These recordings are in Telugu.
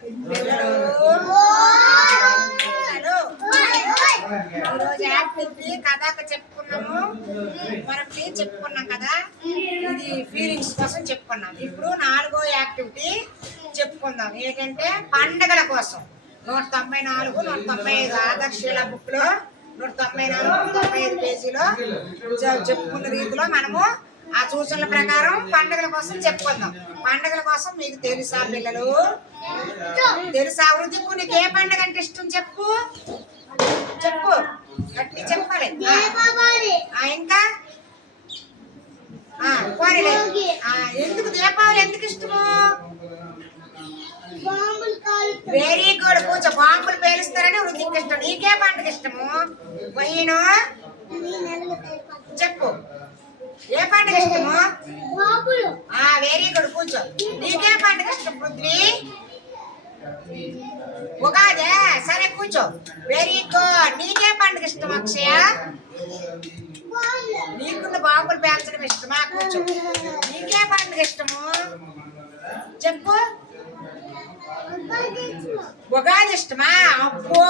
ఈరోజు యాక్టివిటీ కథాక చెప్పుకున్నాము, మరొకటి చెప్పుకున్నాం కదా. ఇది ఫీలింగ్స్ కోసం చెప్పుకున్నాం. ఇప్పుడు 4వ యాక్టివిటీ చెప్పుకుందాం. ఏంటంటే పండగల కోసం 194, 195 ఆదర్శీల బుక్ లో 194, 195 పేజీలో చెప్పుకున్న రీతిలో మనము ఆ సూచనల ప్రకారం పండుగల కోసం చెప్పుకుందాం. పండుగల కోసం మీకు తెలుసా పిల్లలు? తెలుసా? వృద్ధికు నీకు ఏ పండుగ అంటే ఇష్టం చెప్పు, చెప్పు, గట్టి చెప్పాలి. ఇంకా ఎందుకు దీపావళి ఎందుకు ఇష్టము? Very good. కూర్చో. బాంబులు పేలుస్తారని వృద్ధికి ఇష్టం. నీకే పండుగ ఇష్టము? పోయిను చెప్పు, ఏ పండుగ ఇష్టము? Very good. కూర్చో. నీకే పండుగ ఇష్టం పృథ్వీ? ఉగాదే. సరే కూర్చో. Very good. నీకే పండుగ ఇష్టం అక్షయ? నీకున్న బాంబులు పేల్చడం ఇష్టమా? కూర్చో. నీకే పండుగ ఇష్టము చెప్పు. ఉగాది ఇష్టమా? అబ్బో,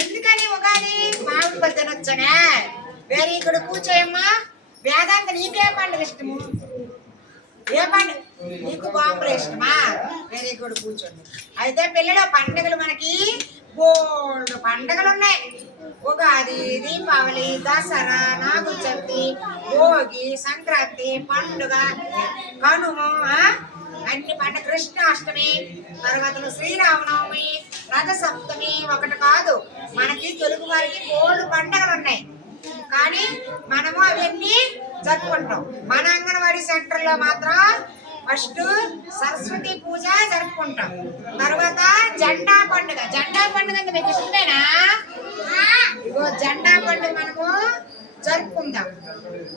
ఎందుకని ఉగాది? మామిడి పళ్ళు తినొచ్చనే. Very good. కూర్చోయమ్మా. వేదాంత నీకే పండుగ ఇష్టము? ఏ పండుగ? నీకు బాంబులు ఇష్టమా? Very good. కూర్చోండి. అయితే పిల్లలు, పండుగలు మనకి బోల్డ్ పండుగలు ఉన్నాయి. ఉగాది, దీపావళి, దసరా, నాగుల చవితి, భోగి, సంక్రాంతి, పండుగ, కనుమ, అన్ని పండుగ, కృష్ణాష్టమి, తర్వాత శ్రీరామనవమి, రథసప్తమి. ఒకటి కాదు, మనకి తెలుగు వారికి బోల్డ్ పండుగలు ఉన్నాయి. కానీ మనము అవన్నీ జరుపుకుంటాం. మన అంగన్వాడీ సెంటర్ లో మాత్రం ఫస్ట్ సరస్వతి పూజ జరుపుకుంటాం. తర్వాత జెండా పండుగ. జెండా పండుగ అంటే మీకు ఇష్టమేనా? ఇగో జెండా పండుగ మనము జరుపుకుందాం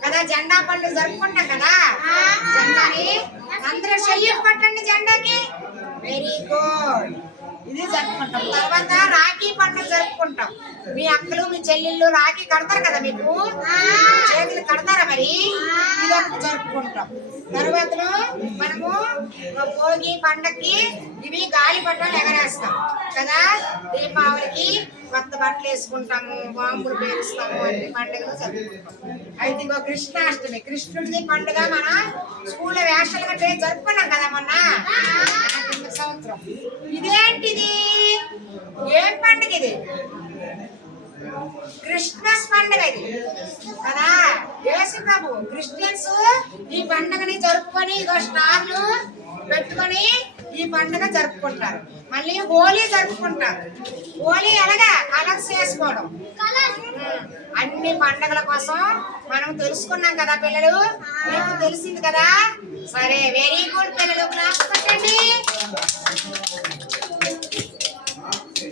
కదా. జెండా పండుగ జరుపుకుంటాం కదా. జెండాని అందరూ సెల్యూట్ కొట్టండి జెండాకి. Very good. ఇది జరుపుకుంటాం. తర్వాత రాఖీ పండుగ జరుపుకుంటాం. మీ అక్కలు మీ చెల్లెళ్ళు రాఖీ కడతారు కదా, మీకు చేతులు కడతారా? మరి ఇదొకటి జరుపుకుంటాం. తర్వాత మనము భోగి పండగకి ఇవి గాలి పట్టాలు ఎగరేస్తాం కదా. దీపావళికి కొత్త బట్టలు వేసుకుంటాము, బాంబులు పేరుస్తాము, అన్ని పండుగలు జరుపుకుంటాం. అయితే ఇంకో కృష్ణాష్టమి, కృష్ణుడిది పండుగ మన స్కూల్లో వేషాలు కట్టే జరుపుకున్నాం కదా మొన్న సంవత్సరం. ఇదేంటిది? ఏం పండుగ ఇది? క్రిస్మస్ పండుగ ఇది కదా. యేసు ప్రభు క్రిస్టియన్స్ ఈ పండుగని జరుపుకొని ఇగో స్టార్లు పెట్టుకొని ఈ పండుగ జరుపుకుంటారు. మళ్ళీ హోలీ జరుపుకుంటారు. హోలీ ఎలాగా? కలర్స్ వేసుకోవడం. అన్ని పండుగల కోసం మనం తెలుసుకున్నాం కదా పిల్లలు. మీకు తెలిసింది కదా. సరే, వెరీ గుడ్ పిల్లలు.